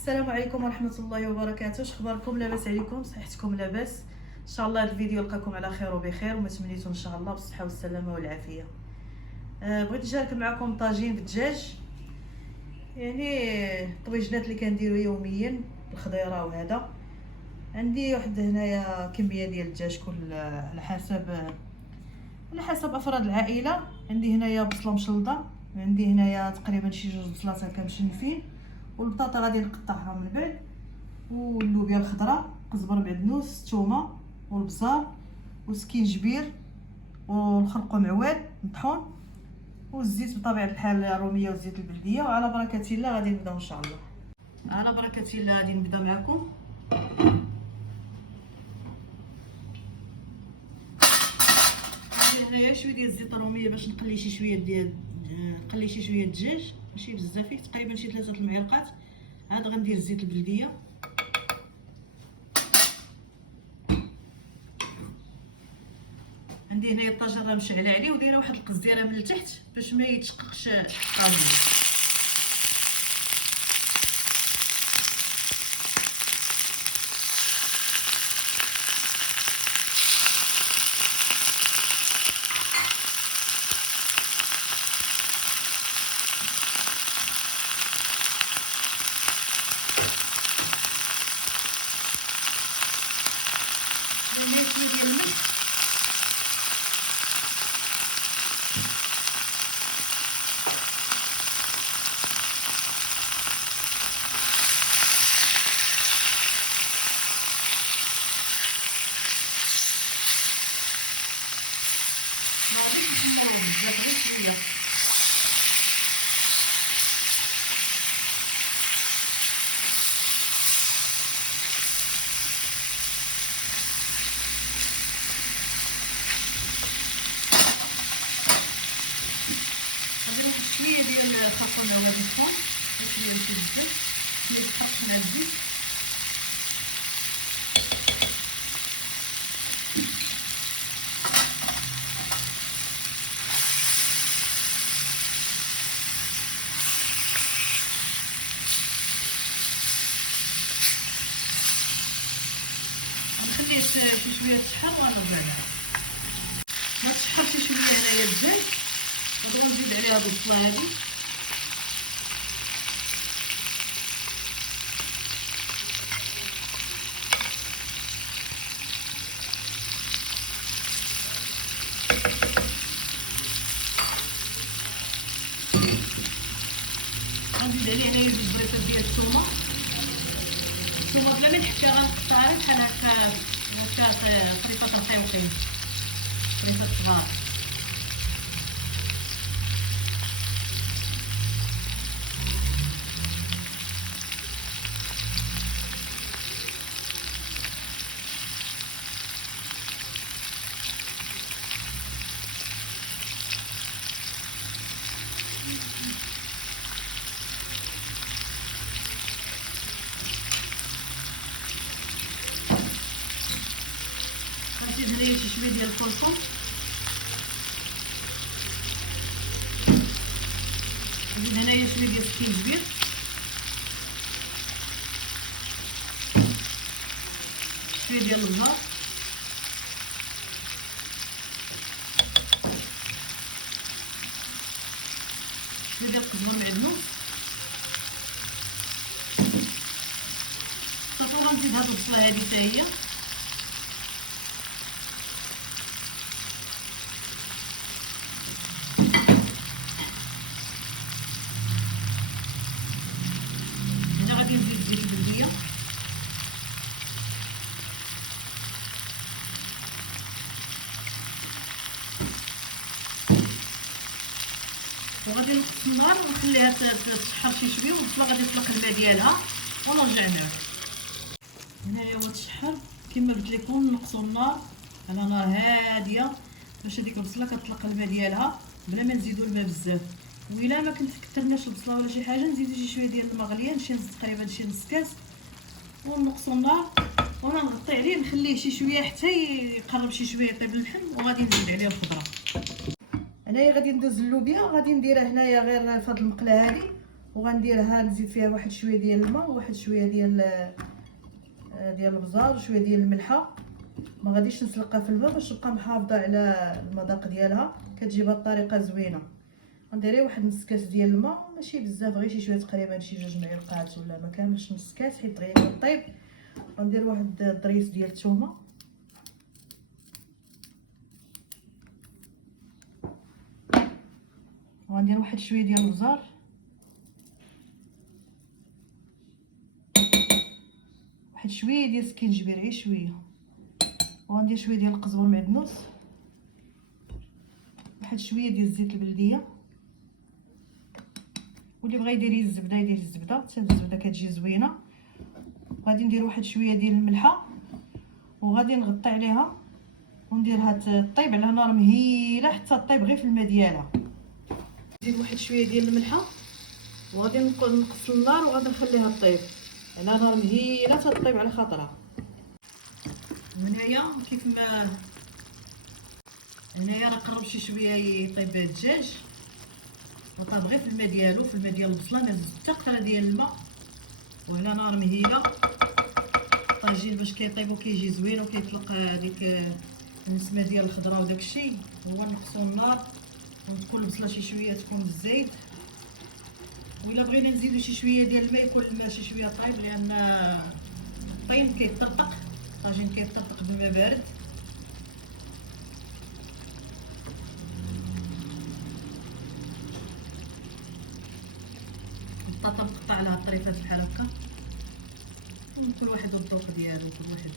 السلام عليكم ورحمه الله وبركاته. اخباركم؟ لاباس عليكم؟ صحتكم لاباس؟ ان شاء الله هذا الفيديو يلقاكم على خير وبخير وما تمنيتو ان شاء الله بالصحه والسلامه والعافيه. بغيت نشارك معكم طاجين بالدجاج، يعني الطويجنات اللي كنديرو يوميا بالخضيره. وهذا عندي واحد هنايا كميه ديال الدجاج كل على حسب افراد العائله. عندي هنايا بصله مشلضه، عندي هنايا تقريبا شي 2 بصلات هكا مشنفين، والبطاطا غادي نقطعها من بعد، واللوبيا الخضراء، قزبر معدنوس، الثومه والبصار وسكينجبير والخرق معواد مطحون، والزيت بطبيعه الحال الروميه والزيت البلديه. وعلى بركه الله غادي نبداو ان شاء الله. على بركه الله غادي نبدا معكم. هنايا شويه ديال الزيت الروميه باش نقلي شي شويه الدجاج، ماشي بزاف، تقريبا شي 3 المعالق. عاد غندير الزيت البلديه، عندي هنايا الطاجين راه مشعله عليه ودايره واحد القزيره من التحت باش ما يتشققش الطاجين. ندير شويه ديال الملح، بزاف غير شويه. غادي ناخد شويه ديال الخاصه المعواد الثوم، شويه ماشي بزاف، ما يتحرقش مع الزيت. نخليه شي شويه تشحر ونرجع لها. ما تشحرش شويه هنايا الدجاج، غادي نزيد عليها هاد البصله هادي، غنزيد عليه هنايا 2 بريطات ديال الثومه بلا ما نحكها، غنقطعها بحال هكا فريطات رقيقين، فريطات صغار. غنزيد هنايا شي شويه ديال الفلفل، نزيد هنايا شويه ديال السكينجبير، شويه ديال البزار، شويه ديال القزبر معدنوس صافي. وغنزيد هاد البصله هادي حتى هي، غادي نزيد الزيت البلديه، وغادي نقص النار ونخليها تشحر شي شويه، والبصله غادي تطلق الماء ديالها ونرجع نعاود. هنايا هو تشحر كما قلت لكم، نقصوا النار على نار هاديه باش هذيك البصله كتطلق الماء ديالها بلا ما نزيدوا الماء بزاف. وإلا ما كترناش البصله ولا شي حاجه نزيدوا شي شويه ديال الماء غليان، تقريبا شي نص كاس، ونقصوا النار وانا نغطي عليه نخليه شي شويه حتى يقرب شي شويه يطيب اللحم، وغادي نزيد عليه الخضره. هنايا غادي ندوز اللوبيا، غادي نديرها هنايا غير في هاد المقله هادي وغنديرها نزيد فيها واحد شويه ديال الماء وواحد شويه ديال البزار وشويه ديال الملحه. ما غاديش نسلقها في الماء باش تبقى محافظه على المذاق ديالها، كتجي بهذه الطريقه زوينه. غندير واحد نص كاس ديال الماء، ماشي بزاف، غير شي شويه تقريبا شي 2 معلقات ولا ما كاملش نص كاس حيت دغيا كطيب. غندير واحد الضريس ديال الثومه، وغندير واحد شويه ديال البزار، واحد شويه ديال السكينجبير غير شويه، وغندير شويه ديال القزبر معدنوس، واحد شويه ديال الزيت البلديه، واللي بغى يدير الزبده يدير الزبده، حتى الزبده كتجي زوينه. غادي ندير واحد شويه ديال الملحه وغادي نغطي عليها ونديرها طيب على نار مهيله حتى طيب غير في الماء ديالها. نزيد واحد شويه ديال الملحه وغادي نقص النار وغادي نخليها طيب على نار مهيله حتى طيب على خاطرها. هنايا كيف ما هنايا راه قرب شي شويه يطيب الدجاج وطاب غير في الماء ديالو، في الماء ديال البصله، ما زدت حتى قطره ديال الماء، وعلى نار مهيله. الطاجين باش كيطيب وكيجي زوين وكيطلق هذيك النسمه ديال الخضره وداكشي، هو نقصوا النار وتكون البصله شي شويه تكون بالزيت. وإلا بغينا نزيدو شي شويه ديال الماء يكون الماء شي شويه طايب، لان الطين كيطرطق، الطاجين كيطرطق بالماء بارد. البطاطا مقطع على هاد الطريقه بحال هكا، وكل واحد والذوق ديالو، كل واحد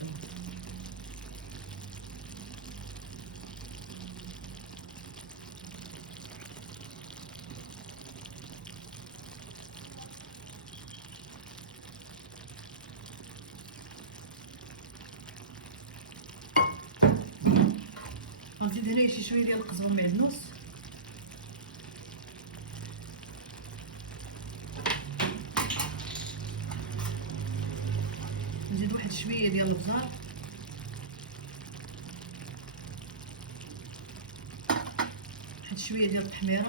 غنزيد هنايا شي شويه ديال القزبر معدنوس، نزيد واحد شويه ديال البزار، واحد شويه ديال التحميره،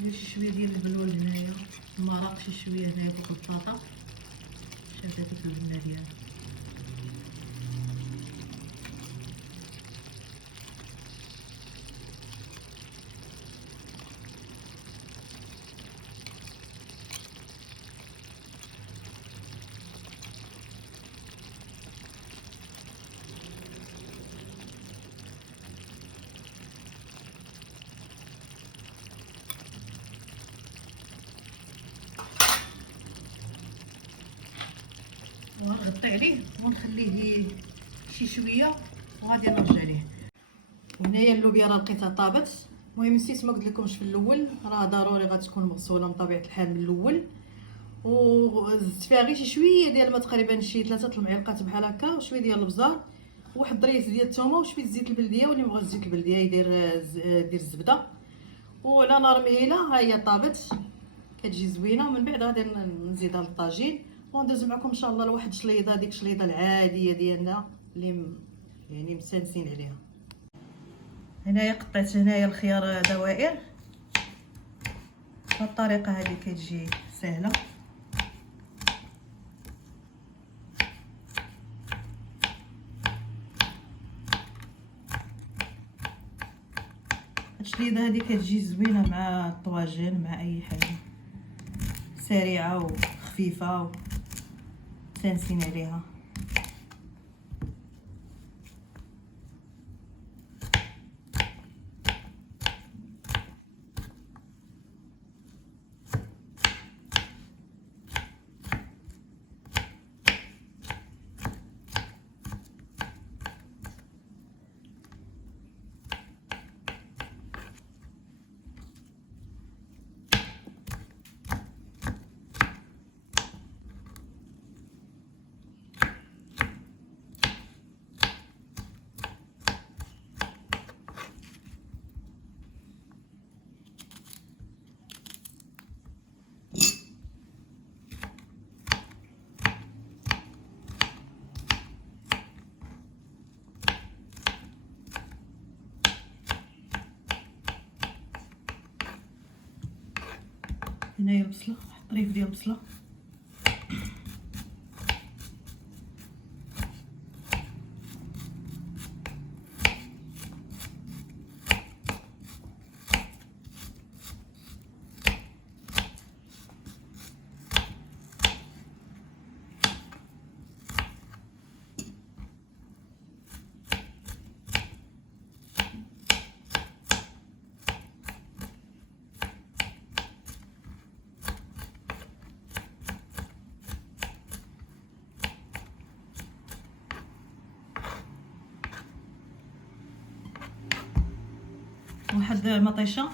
ندير شي شويه ديال البلول هنايا، المرق شي شويه هنايا فوق البطاطا، شافت هذيك البنه ديالها. وغنغطي عليه ونخليه شي شويه وغادي نرجع ليه. وهنايا اللوبيا راه لقيتها طابت. المهم نسيت ما قلت لكمش في الاول، راه ضروري غتكون مغسوله من طبيعه الحال من الاول، وزدت فيها غير شي شويه ديال الماء، تقريبا شي 3 المعالق بحال هكا، وشويه ديال البزار وواحد ضريس ديال الثومه وشويه زيت البلديه، واللي مبغى زيت البلديه يدير الزبده. وعلى نار مهيله ها هي طابت كتجي زوينه. ومن بعد غادي نزيدها للطاجين وندوز معكم ان شاء الله لواحد شليضه، ديك الشليضه العاديه ديالنا اللي يعني مستانسين عليها. هنايا قطعت هنايا الخيار دوائر بهذه الطريقه، هذه كتجي سهله. الشليضه هذه كتجي زوينه مع الطواجن، مع اي حاجه، سريعه وخفيفه ومستانسين عليها. هنايا البصله، واحد الطريف ديال البصله. واحد مطيشه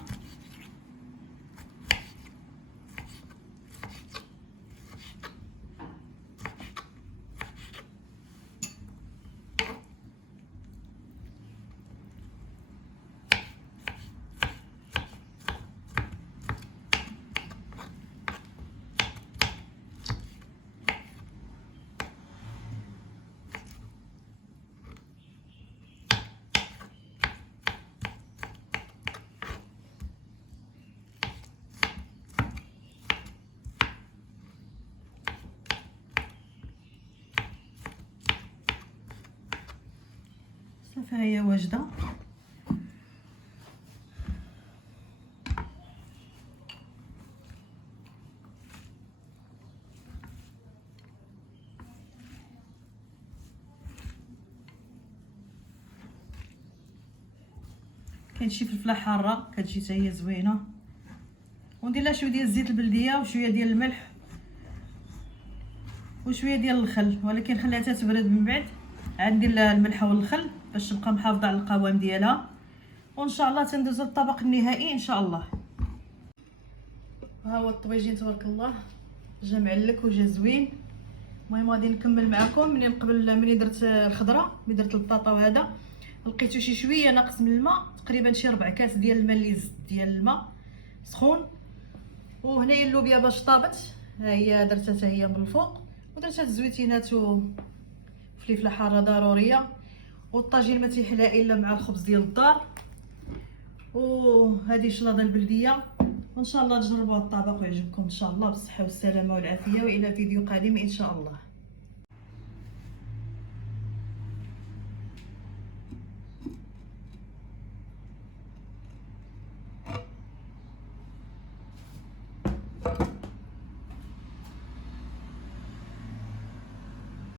صافي، هي واجده. كاين شي فلفله حاره كتجي حتى هي زوينه، وندير لها شويه ديال الزيت البلديه وشويه ديال الملح وشويه ديال الخل، ولكن خليها حتى تبرد من بعد عاد ندير لها الملح والخل باش تبقى محافظه على القوام ديالها. وان شاء الله تندوزو للطبق النهائي ان شاء الله. ها هو الطبيجين تبارك الله، جا معلك وجا زوين. المهم غادي نكمل معكم. منين درت الخضره، ملي درت البطاطا وهذا لقيتو شي شويه ناقص من الماء، تقريبا شي 4 كاس ديال الماء اللي زدت ديال الماء سخون. وهنايا اللوبيا باش طابت، ها هي درتها حتى هي من الفوق، ودرت هاد الزويتينات وفلفله حاره ضروريه. والطاجين ما تيحلى الا مع الخبز ديال الدار، وهذه شلاضه البلديه. وان شاء الله تجربوا الطبق ويعجبكم ان شاء الله بالصحه والسلامه والعافيه، والى فيديو قادم ان شاء الله.